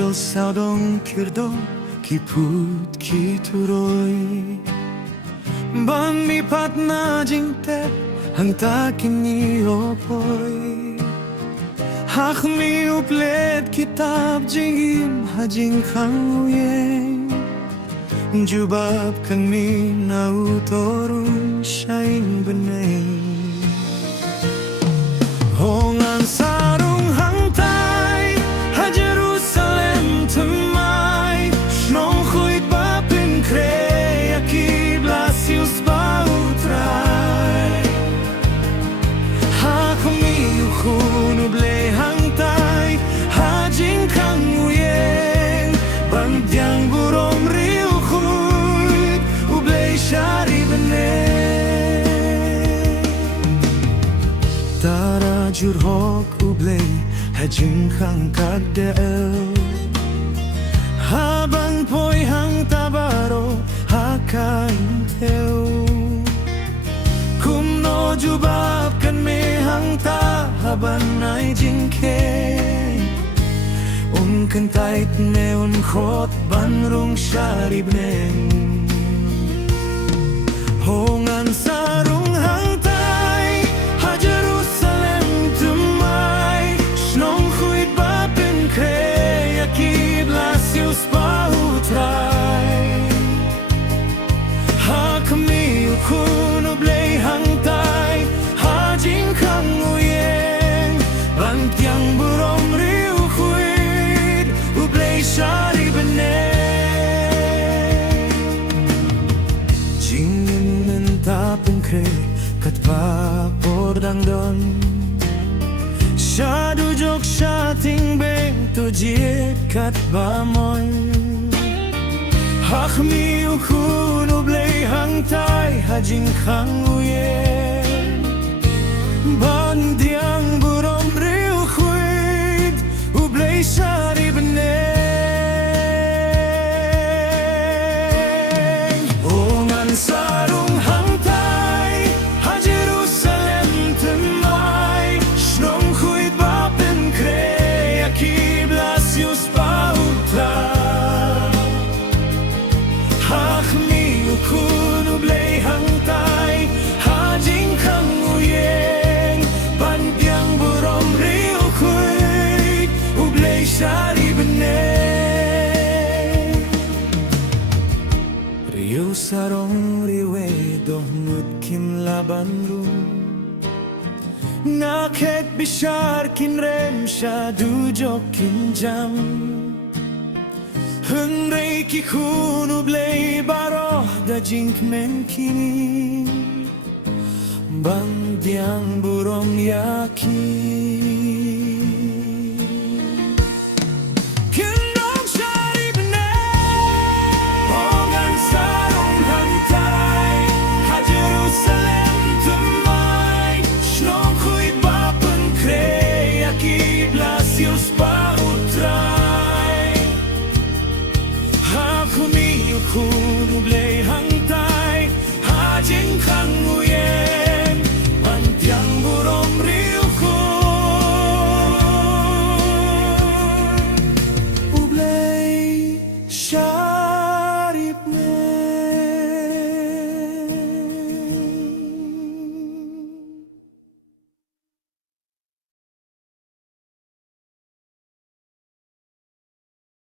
jël sao đông kërdo ki put ki turoj Ban mi pat na jingte hang ta kini opoj Hach mi uplet kitab jingim hajing khang uyeng Jubab kan mi na utorun shaing beneng Hongan sarung hangtai ha Jerusalem temai Shnong chuit bapin krei aki blasius bautrai Ha kumi ukhun uble hangtai ha jing kang uyeng Bandyang burom riu chuit uble shari beneng Tara jur hok ublay hajing khang kagdel Habang poy hang tabaro hakain teu Kum no jubab kan me hang ta haban ay jingke kan tait ne un khot ban rung sharib neng Hongan sarung hang tai ha Jerusalem tumai Shnong chuit bapin krei aki blasius bautrai Ha kami ukun ublay hang tai ha jing khang uyeng Bantyang burom riu chuit ublay shari beneng Jingin tapin krei kat pa pordang don Shadu jok shating beng to jiet kat ba moy Hach mi ukun ublay hang tai hajing khang uyeng Bandyang burom riu chuit ublay shari beneng Hongan sarung hang tai ha Jerusalem temai Shnong chuit bapin krei aki blasius bautrai Hach mi ukun ublay hang tai ha jing khang uyeng Bandyang burom riu chuit ublay shari beneng Riu sarong riwe dohnut kim laban rum Naket bishar kin rem shadu jok kin jam Hunrei ki khun ublay baroh da jink men kini Bandyang burom yaki Kendong shari beneng Hongan sarung hang tai ha Jerusalem temai Shnong chuit bapin krei aki blasius bautrai Ha kumi ukun ublay hang tai ha jing khang uyeng Bandyang burom riu chuit ublay shari